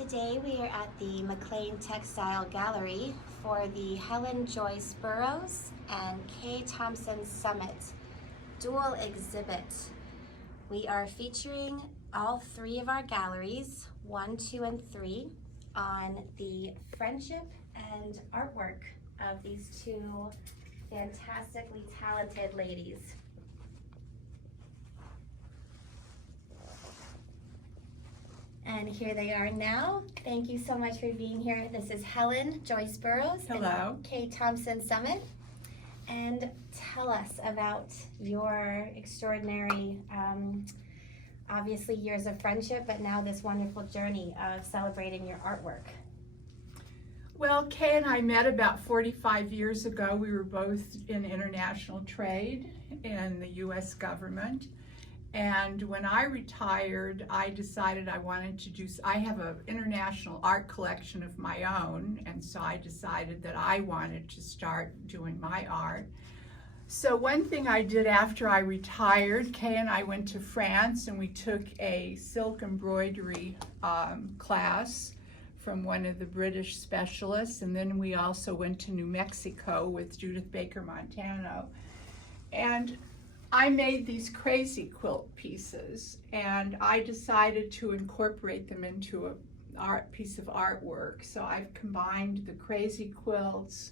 Today we are at the McLean Textile Gallery for the Helen, Joyce, Burroughs and Thompson Summitt dual exhibit. We are featuring all three of our galleries, 1, 2, and 3, on the friendship and artwork of these two fantastically talented ladies. And here they are now. Thank you so much for being here. This is Helen, Joyce Burroughs, Hello. and Thompson Summitt. And tell us about your extraordinary, obviously years of friendship, but now this wonderful journey of celebrating your artwork. Well, Kay and I met about 45 years ago. We were both in international trade in the U.S. government. And when I retired, I decided I wanted to I have an international art collection of my own, and so I decided that I wanted to start doing my art. So one thing I did after I retired, Kay and I went to France and we took a silk embroidery class from one of the British specialists, and then we also went to New Mexico with Judith Baker Montano. And I made these crazy quilt pieces, and I decided to incorporate them into a piece of artwork. So I've combined the crazy quilts,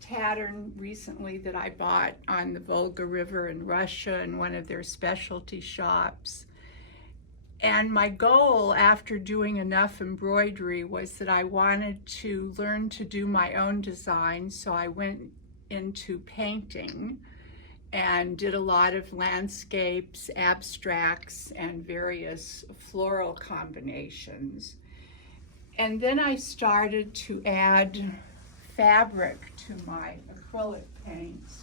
pattern recently that I bought on the Volga River in Russia in one of their specialty shops. And my goal after doing enough embroidery was that I wanted to learn to do my own design, so I went into painting and did a lot of landscapes, abstracts, and various floral combinations. And then I started to add fabric to my acrylic paints.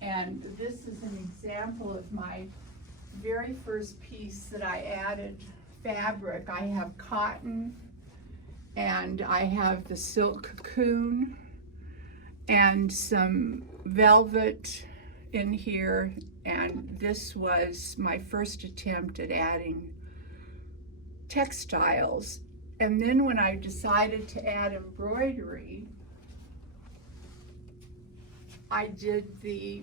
And this is an example of my very first piece that I added fabric. I have cotton, and I have the silk cocoon, and some velvet in here, and this was my first attempt at adding textiles. And then when I decided to add embroidery, I did the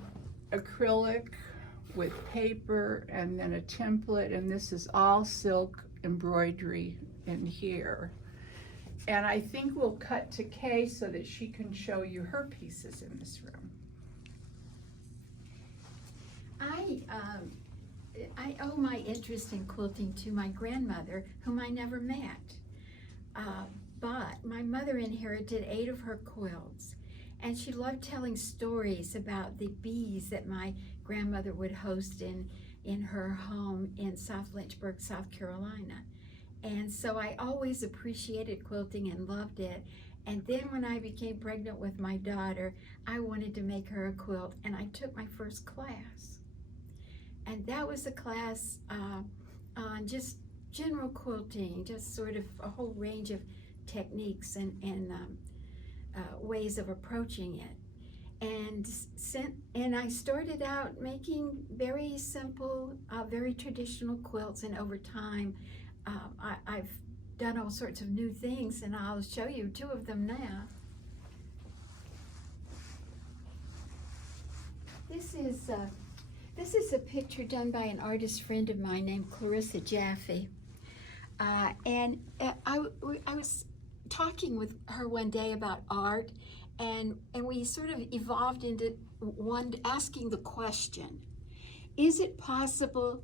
acrylic with paper and then a template, and this is all silk embroidery in here. And I think we'll cut to Kay so that she can show you her pieces in this room. I owe my interest in quilting to my grandmother, whom I never met. But my mother inherited 8 of her quilts, and she loved telling stories about the bees that my grandmother would host in her home in South Lynchburg, South Carolina. And so I always appreciated quilting and loved it. And then when I became pregnant with my daughter, I wanted to make her a quilt, and I took my first class. And that was a class on just general quilting, just sort of a whole range of techniques and ways of approaching it. And I started out making very simple, very traditional quilts, and over time, I've done all sorts of new things, and I'll show you 2 of them now. This is a picture done by an artist friend of mine named Clarissa Jaffe. I was talking with her one day about art, and we sort of evolved into asking the question, is it possible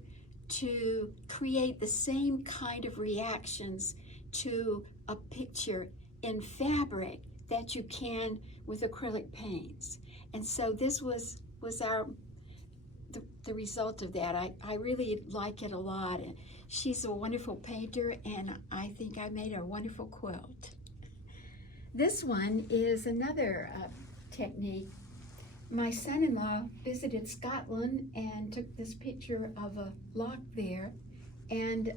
to create the same kind of reactions to a picture in fabric that you can with acrylic paints? And so this was the result of that. I really like it a lot. And she's a wonderful painter, and I think I made a wonderful quilt. This one is another technique. My son-in-law visited Scotland and took this picture of a loch there, and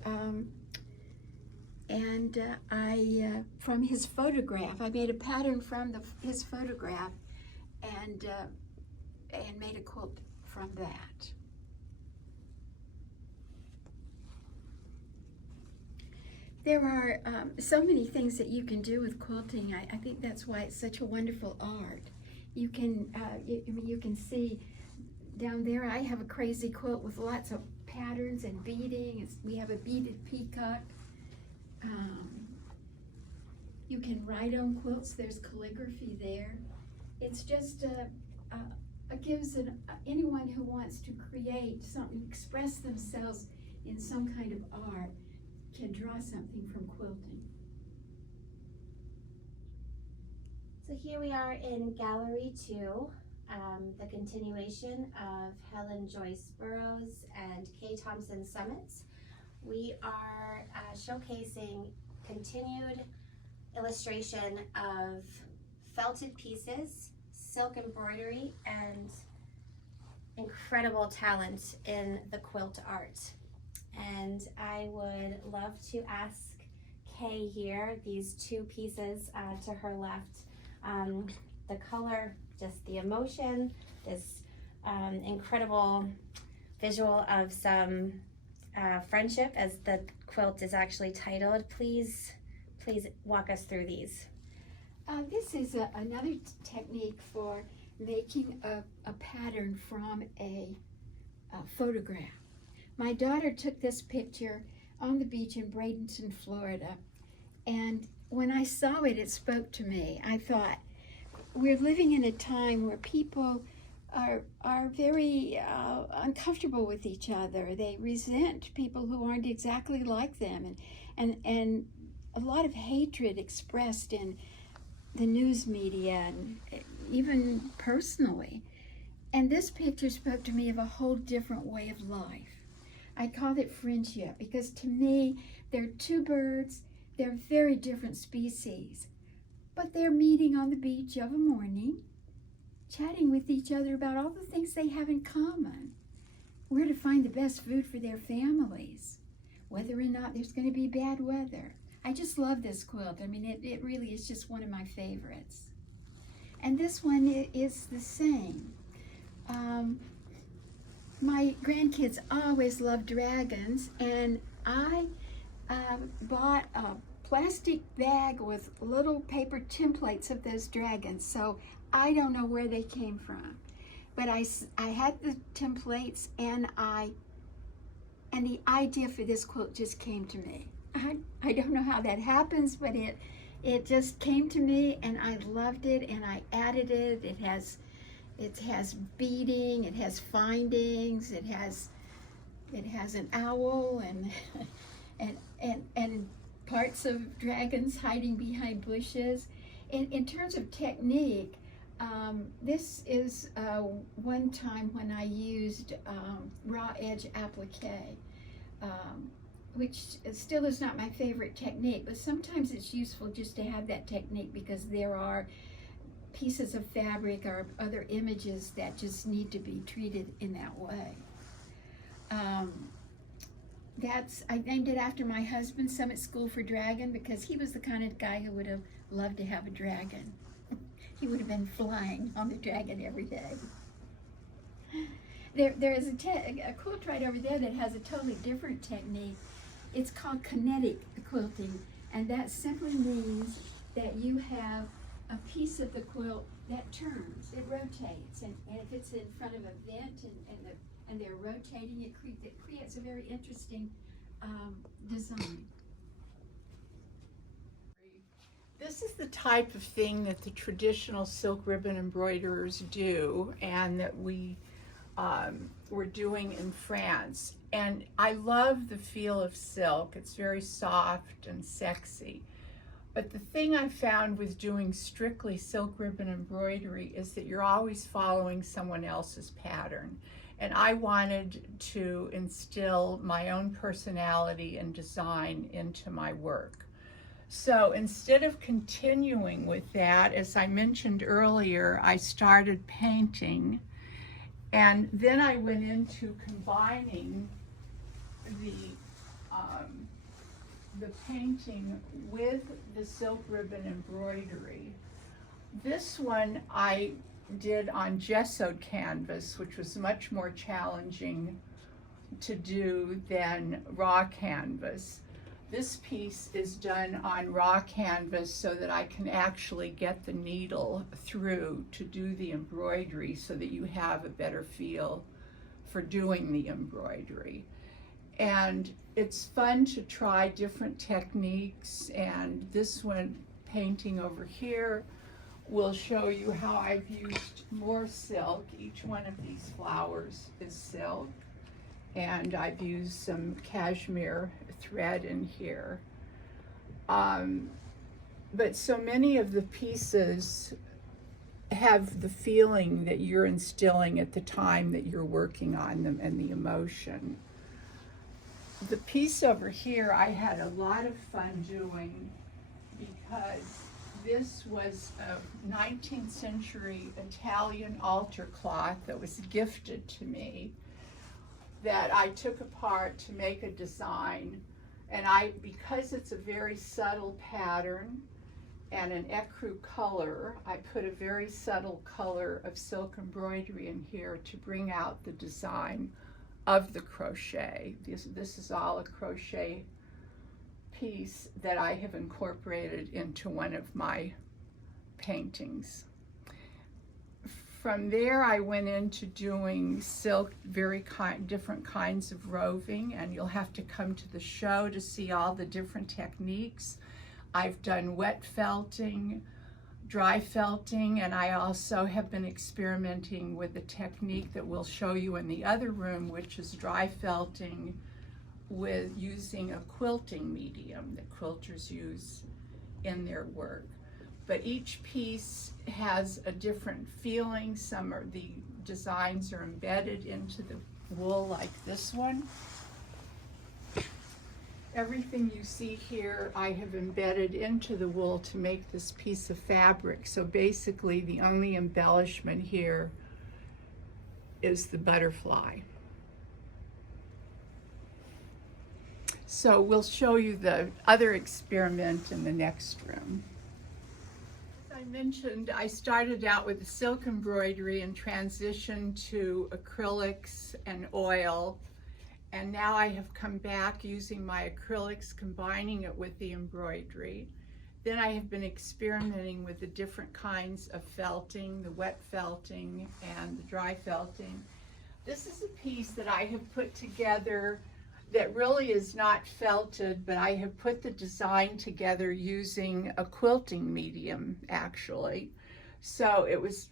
I from his photograph, I made a pattern from his photograph, and made a quilt from that. There are so many things that you can do with quilting. I think that's why it's such a wonderful art. You can, you can see down there, I have a crazy quilt with lots of patterns and beading. We have a beaded peacock. You can write on quilts. There's calligraphy there. It's just it gives anyone who wants to create something, express themselves in some kind of art, can draw something from quilting. So here we are in Gallery 2, the continuation of Helen, Joyce, Burroughs, and K. Thompson Summitt. We are showcasing continued illustration of felted pieces, silk embroidery, and incredible talent in the quilt art. And I would love to ask Kay here, these two pieces to her left, the color, just the emotion, this incredible visual of some friendship, as the quilt is actually titled. Please walk us through these. This is another technique for making a pattern from a photograph. My daughter took this picture on the beach in Bradenton, Florida, and when I saw it, it spoke to me. I thought, we're living in a time where people are very uncomfortable with each other. They resent people who aren't exactly like them, and a lot of hatred expressed in the news media and even personally. And this picture spoke to me of a whole different way of life. I called it friendship because to me, they're two birds, they're very different species, but they're meeting on the beach of a morning, chatting with each other about all the things they have in common, where to find the best food for their families, whether or not there's going to be bad weather. I just love this quilt. I mean, it really is just one of my favorites. And this one is the same. My grandkids always loved dragons, and I bought a plastic bag with little paper templates of those dragons, so I don't know where they came from. But I had the templates, and the idea for this quilt just came to me. I don't know how that happens, but it just came to me, and I loved it, and I added it. It has beading, it has findings, it has an owl and parts of dragons hiding behind bushes. In terms of technique, this is one time when I used raw edge applique, which still is not my favorite technique, but sometimes it's useful just to have that technique because there are pieces of fabric or other images that just need to be treated in that way. I named it after my husband, Summitt School for Dragon, because he was the kind of guy who would have loved to have a dragon. He would have been flying on the dragon every day. There is a quilt right over there that has a totally different technique. It's called kinetic quilting, and that simply means that you have a piece of the quilt that turns, it rotates, and if it's in front of a vent and they're rotating, it creates a very interesting design. This is the type of thing that the traditional silk ribbon embroiderers do, and that we're doing in France. And I love the feel of silk. It's very soft and sexy. But the thing I found with doing strictly silk ribbon embroidery is that you're always following someone else's pattern. And I wanted to instill my own personality and design into my work. So instead of continuing with that, as I mentioned earlier, I started painting. And then I went into combining the painting with the silk ribbon embroidery. This one I did on gessoed canvas, which was much more challenging to do than raw canvas. This piece is done on raw canvas so that I can actually get the needle through to do the embroidery so that you have a better feel for doing the embroidery. And it's fun to try different techniques, and this one, painting over here, will show you how I've used more silk. Each one of these flowers is silk, and I've used some cashmere thread in here. But so many of the pieces have the feeling that you're instilling at the time that you're working on them and the emotion. The piece over here I had a lot of fun doing because this was a 19th century Italian altar cloth that was gifted to me that I took apart to make a design. And because it's a very subtle pattern and an ecru color, I put a very subtle color of silk embroidery in here to bring out the design of the crochet. This is all a crochet piece that I have incorporated into one of my paintings. From there, I went into doing silk, different kinds of roving, and you'll have to come to the show to see all the different techniques. I've done wet felting, dry felting, and I also have been experimenting with a technique that we'll show you in the other room, which is dry felting with using a quilting medium that quilters use in their work. But each piece has a different feeling. The designs are embedded into the wool, like this one. Everything you see here, I have embedded into the wool to make this piece of fabric. So basically, the only embellishment here is the butterfly. So we'll show you the other experiment in the next room. I mentioned I started out with silk embroidery and transitioned to acrylics and oil, and now I have come back using my acrylics, combining it with the embroidery. Then I have been experimenting with the different kinds of felting, the wet felting and the dry felting. This is a piece that I have put together that really is not felted, but I have put the design together using a quilting medium, actually. So it was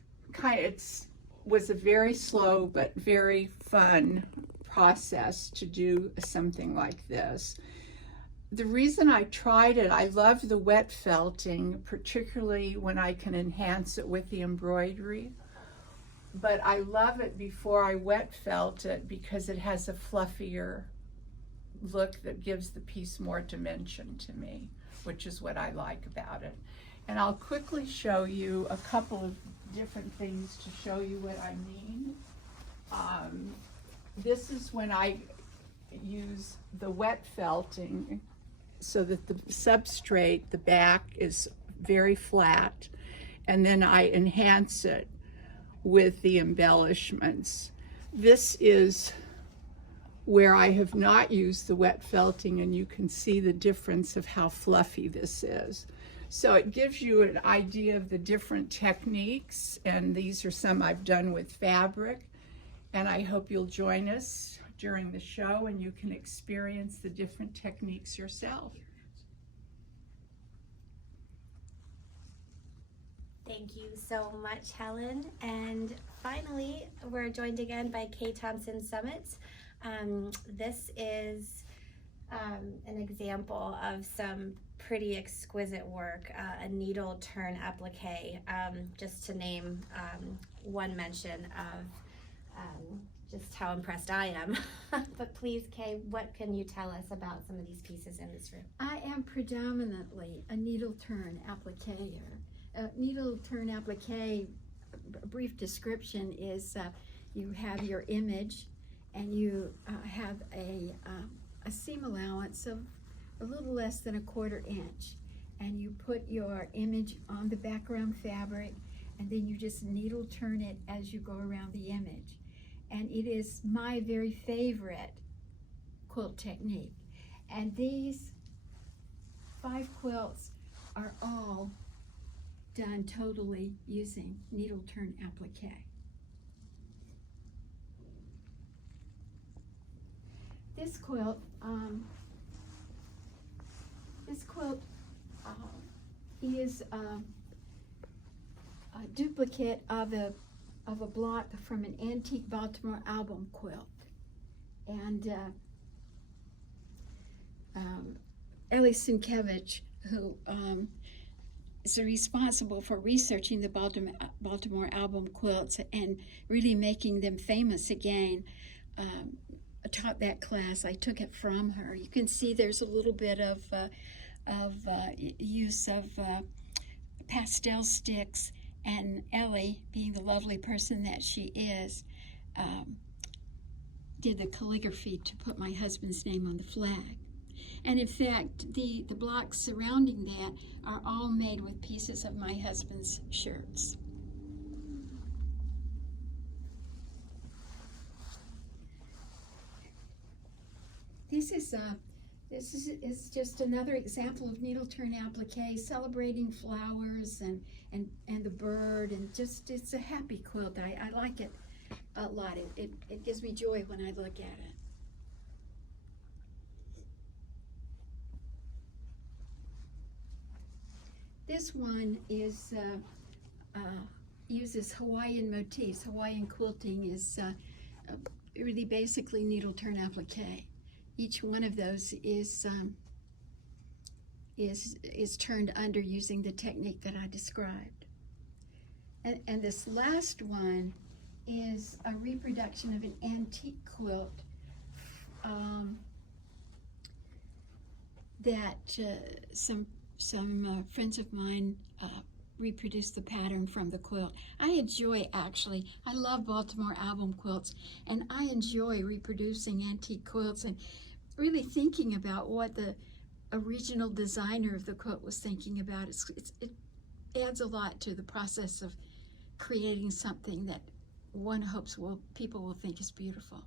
was a very slow but very fun process to do something like this. The reason I tried it, I love the wet felting, particularly when I can enhance it with the embroidery. But I love it before I wet felt it because it has a fluffier look that gives the piece more dimension to me, which is what I like about it. And I'll quickly show you a couple of different things to show you what I mean. This is when I use the wet felting so that the substrate, the back, is very flat, and then I enhance it with the embellishments. This is where I have not used the wet felting, and you can see the difference of how fluffy this is. So it gives you an idea of the different techniques, and these are some I've done with fabric, and I hope you'll join us during the show and you can experience the different techniques yourself. Thank you so much, Helen. And finally, we're joined again by Thompson Summitt. This is an example of some pretty exquisite work, a needle turn applique, just to name one mention of just how impressed I am. But please, Kay, what can you tell us about some of these pieces in this room? I am predominantly a needle turn appliquer. Needle turn applique, a brief description is you have your image and you have a seam allowance of a little less than 1/4 inch, and you put your image on the background fabric, and then you just needle turn it as you go around the image. And it is my very favorite quilt technique. And these 5 quilts are all done totally using needle turn applique. This quilt is a duplicate of a block from an antique Baltimore album quilt, and Ellie Sienkiewicz, who is responsible for researching the Baltimore album quilts and really making them famous again, taught that class. I took it from her. You can see there's a little bit of use of pastel sticks, and Ellie, being the lovely person that she is, did the calligraphy to put my husband's name on the flag. And in fact, the blocks surrounding that are all made with pieces of my husband's shirts. This is just another example of needle turn applique, celebrating flowers and the bird, and just, it's a happy quilt. I like it a lot. It gives me joy when I look at it. This one is uses Hawaiian motifs. Hawaiian quilting is really basically needle turn applique. Each one of those is turned under using the technique that I described. And this last one is a reproduction of an antique quilt that some friends of mine reproduced the pattern from the quilt. I love Baltimore album quilts, and I enjoy reproducing antique quilts and really thinking about what the original designer of the quilt was thinking about. It adds a lot to the process of creating something that one hopes people will think is beautiful.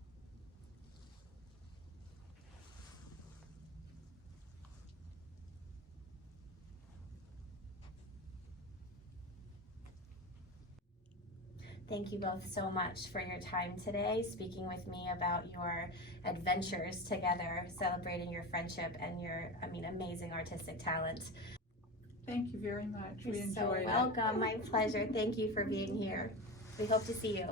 Thank you both so much for your time today, speaking with me about your adventures together, celebrating your friendship and your, amazing artistic talent. Thank you very much. You're We enjoyed so it. welcome. My pleasure. Thank you for being here. We hope to see you.